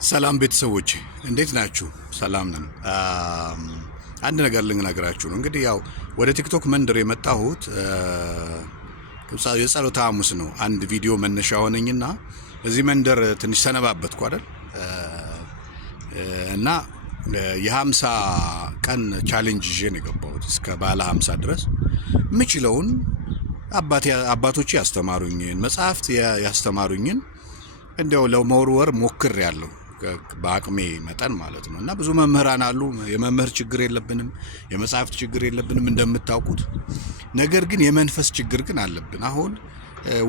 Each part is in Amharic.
ሰላም ቤተሰቦቼ እንዴት ናችሁ? ሰላም ነን። አንድ ነገር ልነግራችሁ ነው። እንግዲህ ያው ወደ ቲክቶክ መንደር የመጣሁት የጸሎተ ሐሙስ ነው። አንድ ቪዲዮ መነሻ ሆነኝና እዚህ መንደር ትንሽ ሰነባበትኩ አይደል እና የ50 ቀን ቻሌንጅ ይዤ ነው የገባሁት እስከ ባለ 50 ድረስ ምችለውን አባቶቼ ያስተማሩኝን መጽሐፍት ያስተማሩኝን እንደው ለመወርወር ሞክሬያለሁ በአቅሜ መጠን ማለት ነው። እና ብዙ መምህራን አሉ። የመምህር ችግር የለብንም፣ የመጽሐፍት ችግር የለብንም እንደምታውቁት። ነገር ግን የመንፈስ ችግር ግን አለብን። አሁን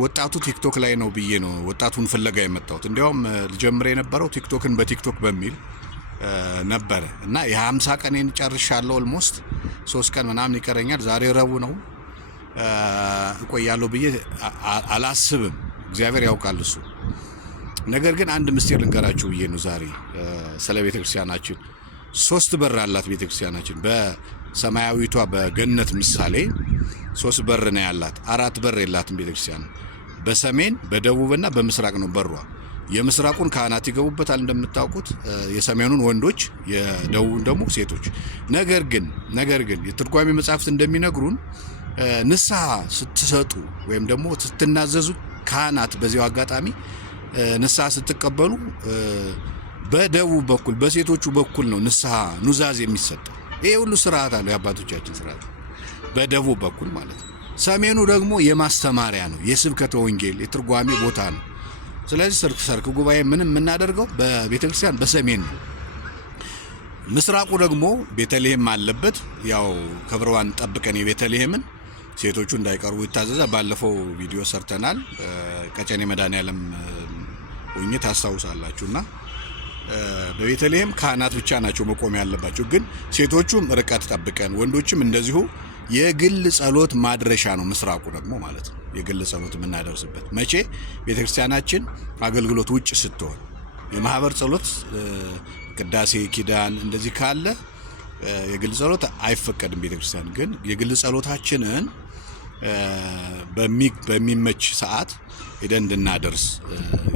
ወጣቱ ቲክቶክ ላይ ነው ብዬ ነው ወጣቱን ፍለጋ የመጣሁት። እንዲያውም ልጀምር የነበረው ቲክቶክን በቲክቶክ በሚል ነበረ እና የ50 ቀኔን ጨርሻለሁ። ኦልሞስት 3 ቀን ምናምን ይቀረኛል። ዛሬ ረቡዕ ነው። እቆያለሁ ብዬ አላስብም። እግዚአብሔር ያውቃል እሱ። ነገር ግን አንድ ምስጢር ልንገራችሁ ብዬ ነው ዛሬ ስለ ቤተክርስቲያናችን። 3 በር አላት ቤተክርስቲያናችን። በሰማያዊቷ በገነት ምሳሌ 3 በር ነው ያላት። 4 በር የላትም ቤተክርስቲያን። በሰሜን በደቡብና በምስራቅ ነው በሯ። የምስራቁን ካህናት ይገቡበታል እንደምታውቁት፣ የሰሜኑን ወንዶች፣ የደቡቡን ደግሞ ሴቶች። ነገር ግን የትርጓሜ መጻሕፍት እንደሚነግሩን ንስሐ ስትሰጡ ወይም ደግሞ ስትናዘዙ ካህናት በዚያው አጋጣሚ ንስሐ ስትቀበሉ በደቡብ በኩል በሴቶቹ በኩል ነው ንስሐ ኑዛዝ የሚሰጠው። ይሄ ሁሉ ስርዓት አለው፣ የአባቶቻችን ስርዓት በደቡብ በኩል ማለት ነው። ሰሜኑ ደግሞ የማስተማሪያ ነው፣ የስብከተ ወንጌል የትርጓሜ ቦታ ነው። ስለዚህ ሰርክ ጉባኤ ምንም የምናደርገው በቤተክርስቲያን በሰሜን ነው። ምስራቁ ደግሞ ቤተልሔም አለበት። ያው ክብሯን ጠብቀን የቤተልሔምን ሴቶቹ እንዳይቀርቡ ይታዘዛል። ባለፈው ቪዲዮ ሰርተናል። ቀጨኔ መድኃኔዓለም ሆኜ ታስታውሳላችሁና በቤተልሔም ካህናት ብቻ ናቸው መቆም ያለባቸው። ግን ሴቶቹም ርቀት ጠብቀን ወንዶችም እንደዚሁ የግል ጸሎት ማድረሻ ነው ምስራቁ ደግሞ ማለት ነው። የግል ጸሎት የምናደርስበት መቼ ቤተክርስቲያናችን አገልግሎት ውጭ ስትሆን፣ የማህበር ጸሎት ቅዳሴ ኪዳን እንደዚህ ካለ የግል ጸሎት አይፈቀድም ቤተክርስቲያን። ግን የግል ጸሎታችንን በሚመች ሰዓት ሄደን እንድናደርስ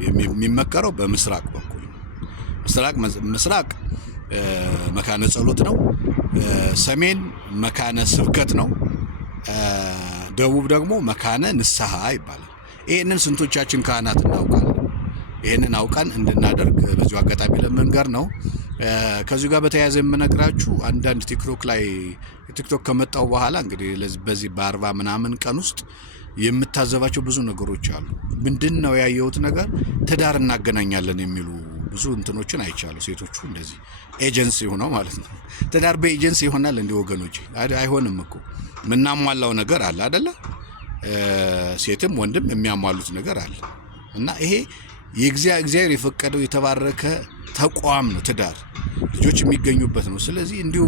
የሚመከረው በምስራቅ በኩል። ምስራቅ መካነ ጸሎት ነው። ሰሜን መካነ ስብከት ነው። ደቡብ ደግሞ መካነ ንስሐ ይባላል። ይሄንን ስንቶቻችን ካህናት እናውቃለን? ይሄንን አውቀን እንድናደርግ በዚሁ አጋጣሚ ለመንገር ነው። ከዚሁ ጋር በተያያዘ የምነግራችሁ አንዳንድ ቲክቶክ ከመጣው በኋላ እንግዲህ በዚህ በ40 ምናምን ቀን ውስጥ የምታዘባቸው ብዙ ነገሮች አሉ። ምንድነው ያየሁት ነገር? ትዳር እናገናኛለን የሚሉ ብዙ እንትኖችን አይቻሉ። ሴቶቹ እንደዚህ ኤጀንሲ ሆነው ማለት ነው። ትዳር በኤጀንሲ ይሆናል እንዴ ወገኖቼ? አይሆንም እኮ። ምናሟላው ነገር አለ አይደለ? ሴትም ወንድም የሚያሟሉት ነገር አለ እና ይሄ የእግዚአብሔር የፈቀደው የተባረከ ተቋም ነው። ትዳር ልጆች የሚገኙበት ነው። ስለዚህ እንዲሁ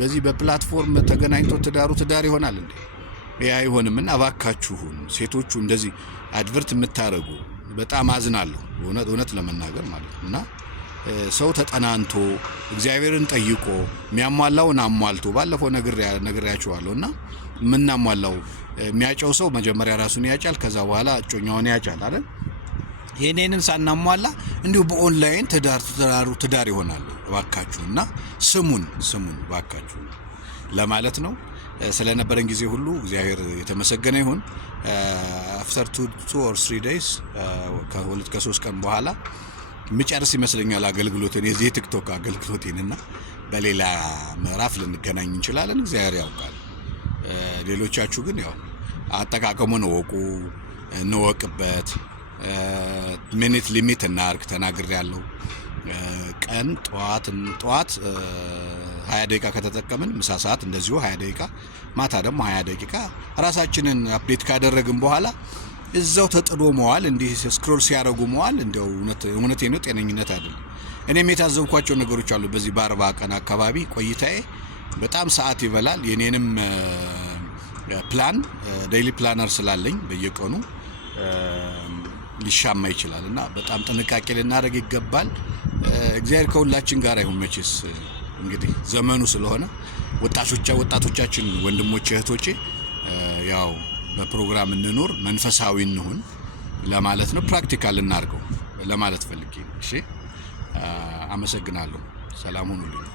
በዚህ በፕላትፎርም ተገናኝቶ ትዳር ይሆናል እንዴ? ይሄ አይሆንም። እና እባካችሁን ሴቶቹ እንደዚህ አድቨርት የምታደርጉ በጣም አዝናለሁ፣ እውነት ለመናገር ማለት ነው። እና ሰው ተጠናንቶ እግዚአብሔርን ጠይቆ የሚያሟላውን አሟልቶ ባለፈው ነግሬያችኋለሁ። እና የምናሟላው የሚያጨው ሰው መጀመሪያ ራሱን ያጫል፣ ከዛ በኋላ እጮኛውን ያጫል አይደል? ይሄንን ሳናሟላ እንዲሁ በኦንላይን ትዳር ይሆናል። እባካችሁና ስሙን እባካችሁ ለማለት ነው። ስለነበረን ጊዜ ሁሉ እግዚአብሔር የተመሰገነ ይሁን። አፍተር 2 or 3 days ከ3 ቀን በኋላ ምጨርስ ይመስለኛል አገልግሎቴን፣ የዚህ ቲክቶክ አገልግሎቴንና በሌላ ምዕራፍ ልንገናኝ እንችላለን። እግዚአብሔር ያውቃል። ሌሎቻችሁ ግን ያው አጠቃቀሙን እንወቅበት። ሚኒት ሊሚት እናርግ ተናግሬያለሁ። ቀን ጠዋት 20 ደቂቃ ከተጠቀምን ምሳ ሰዓት እንደዚሁ 20 ደቂቃ፣ ማታ ደግሞ 20 ደቂቃ ራሳችንን አፕዴት ካደረግን በኋላ እዛው ተጥዶ መዋል፣ እንዲህ ስክሮል ሲያደርጉ መዋል እንደው እውነቴን ነው ጤነኝነት አይደለም። እኔም የታዘብኳቸው ነገሮች አሉ። በዚህ በ40 ቀን አካባቢ ቆይታዬ በጣም ሰዓት ይበላል። የኔንም ፕላን ዴይሊ ፕላነር ስላለኝ በየቀኑ ሊሻማ ይችላል እና በጣም ጥንቃቄ ልናደርግ ይገባል። እግዚአብሔር ከሁላችን ጋር ይሁን። መቼስ እንግዲህ ዘመኑ ስለሆነ ወጣቶቻችን፣ ወንድሞቼ፣ እህቶቼ ያው በፕሮግራም እንኑር፣ መንፈሳዊ እንሁን ለማለት ነው። ፕራክቲካል እናርገው ለማለት ፈልጌ። እሺ አመሰግናለሁ። ሰላም ሁኑልኝ።